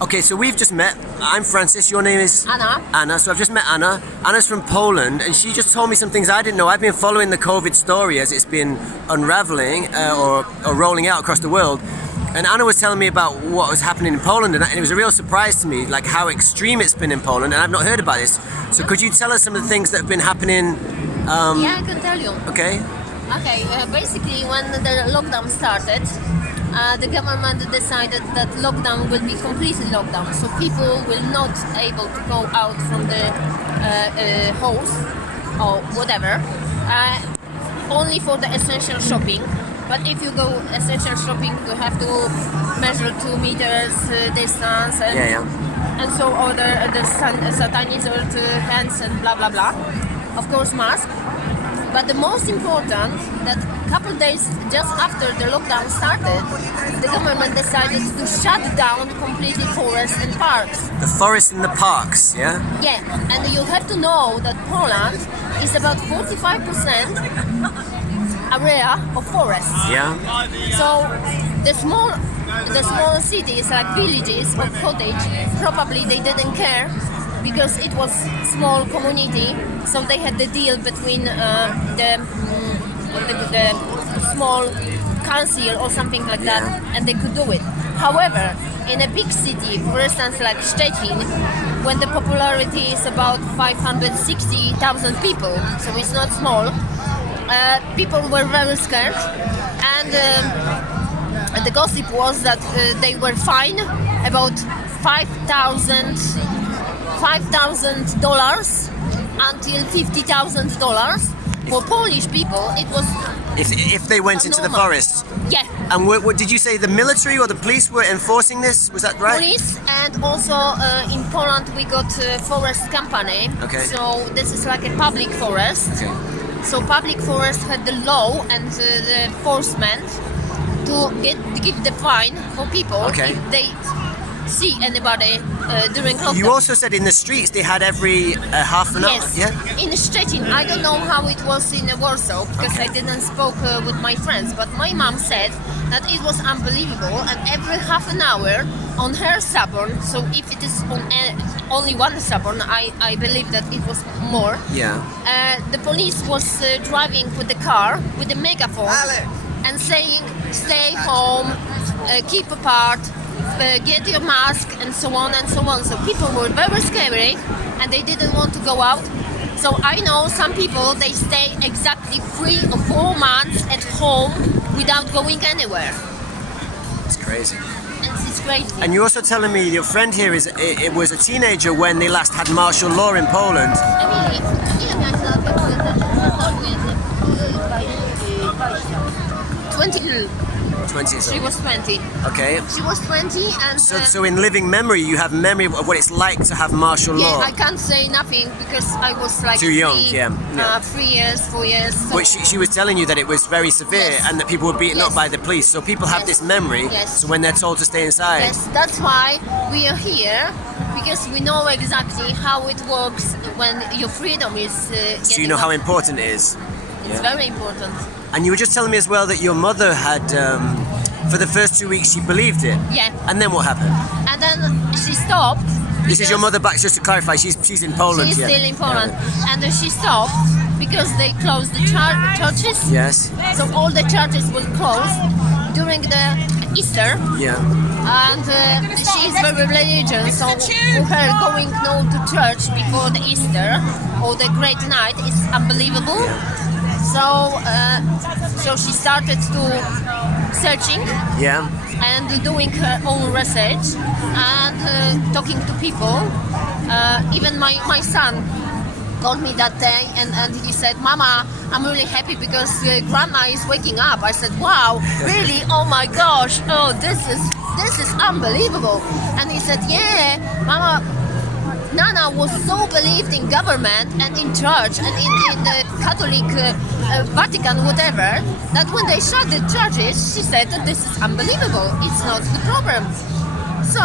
Okay, so we've just met. I'm Francis. Your name is Anna. Anna. So I've just met Anna. Anna's from Poland, and she just told me some things I didn't know. I've been following the COVID story as it's been unraveling or rolling out across the world. And Anna was telling me about what was happening in Poland, and it was a real surprise to me, like how extreme it's been in Poland, and I've not heard about this. So could you tell us some of the things that have been happening? Yeah, I can tell you. Okay. Okay, basically when the lockdown started, the government decided that lockdown will be completely lockdown, so people will not able to go out from the house or whatever, only for the essential shopping. But if you go essential shopping, you have to measure 2 meters distance and so order the sanitizer to hands and blah blah blah. Of course, mask. But the most important, that a couple days just after the lockdown started, the government decided to shut down completely forests and parks. The forests and the parks, yeah? Yeah, and you have to know that Poland is about 45% area of forests. Yeah. So the small cities like villages or cottage, probably they didn't care because it was small community, so they had the deal between the small council or something like that, and they could do it. However, in a big city, for instance like Szczecin, when the popularity is about 560,000 people, so it's not small, people were very scared, and the gossip was that they were fined about $5,000 until $50,000. For Polish people, it was if they went into the forests. Yeah. And what did you say? The military or the police were enforcing this? Was that right? Police, and also in Poland we got a forest company. Okay. So this is like a public forest. Okay. So public forest had the law and the enforcement to give the fine for people Okay. if they see anybody during lockdown. You also said in the streets they had every half an hour. Yes. Yeah. In Szczecin, I don't know how it was in Warsaw because I didn't spoke with my friends, but my mom said that it was unbelievable, and every half an hour on her suburb, so if it is on only one suburb, I believe that it was more. Yeah. The police was driving with the car with a megaphone and saying, "Stay home, keep apart, get your mask," and so on and so on. So people were very scary and they didn't want to go out. So I know some people, they stay exactly 3 or 4 months at home without going anywhere. It's crazy. And it's crazy. And you're also telling me your friend here it was a teenager when they last had martial law in Poland. Emily, ile miałaś lat, jak byłeś 20. 20 so. She was 20. Okay. She was 20 and... So in living memory, you have memory of what it's like to have martial law. I can't say nothing because I was like Too young, 3 years, 4 years. So But she was telling you that it was very severe and that people were beaten up by the police. So people have this memory. Yes. So when they're told to stay inside. Yes, that's why we are here, because we know exactly how it works when your freedom is So you know how important it is. It's very important. And you were just telling me as well that your mother had, for the first 2 weeks, she believed it. Yeah. And then what happened? And then she stopped. This is your mother back, just to clarify, she's in Poland. She's still in Poland. And she stopped because they closed the churches. Yes. So all the churches were closed during the Easter. Yeah. And she is very religious, so for her going now to church before the Easter or the Great Night is unbelievable. So she started to searching and doing her own research and talking to people. Even my son called me that day and he said, "Mama, I'm really happy because grandma is waking up." I said, "Wow, really? Oh my gosh! Oh, this is unbelievable." And he said, "Yeah, Mama, Nana was so believed in government and in church and in the Catholic Vatican, whatever, that when they shut the churches, she said that this is unbelievable. It's not the problem." So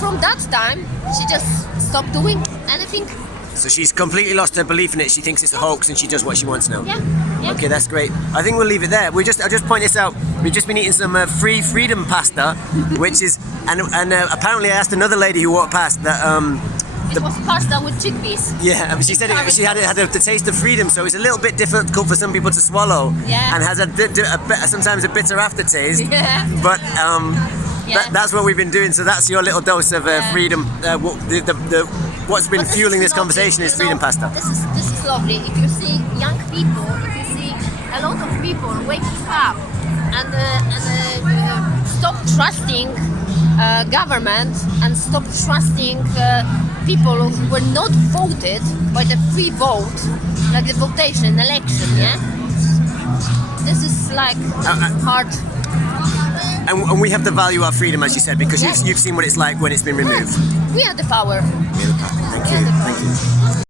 from that time, she just stopped doing anything. So she's completely lost her belief in it. She thinks it's a hoax and she does what she wants now. Yeah. Yeah. Okay, that's great. I think we'll leave it there. I'll just point this out. We've just been eating some free freedom pasta, which is and apparently I asked another lady who walked past that It was pasta with chickpeas. yeah, she said she had the taste of freedom, so it's a little bit difficult for some people to swallow, Yeah. and has sometimes a bitter aftertaste. Yeah. But Yeah. that's what we've been doing. So that's your little dose of freedom. What's been But fueling this lovely, conversation is you freedom know, pasta. This is lovely. If you see young people, if you see a lot of people waking up and stop trusting government and stop trusting people who were not voted by the free vote, like the votation election, yeah. This is like hard. And we have to value our freedom, as you said, because Yes. you've seen what it's like when it's been removed. We are the power. Thank you. Thank you.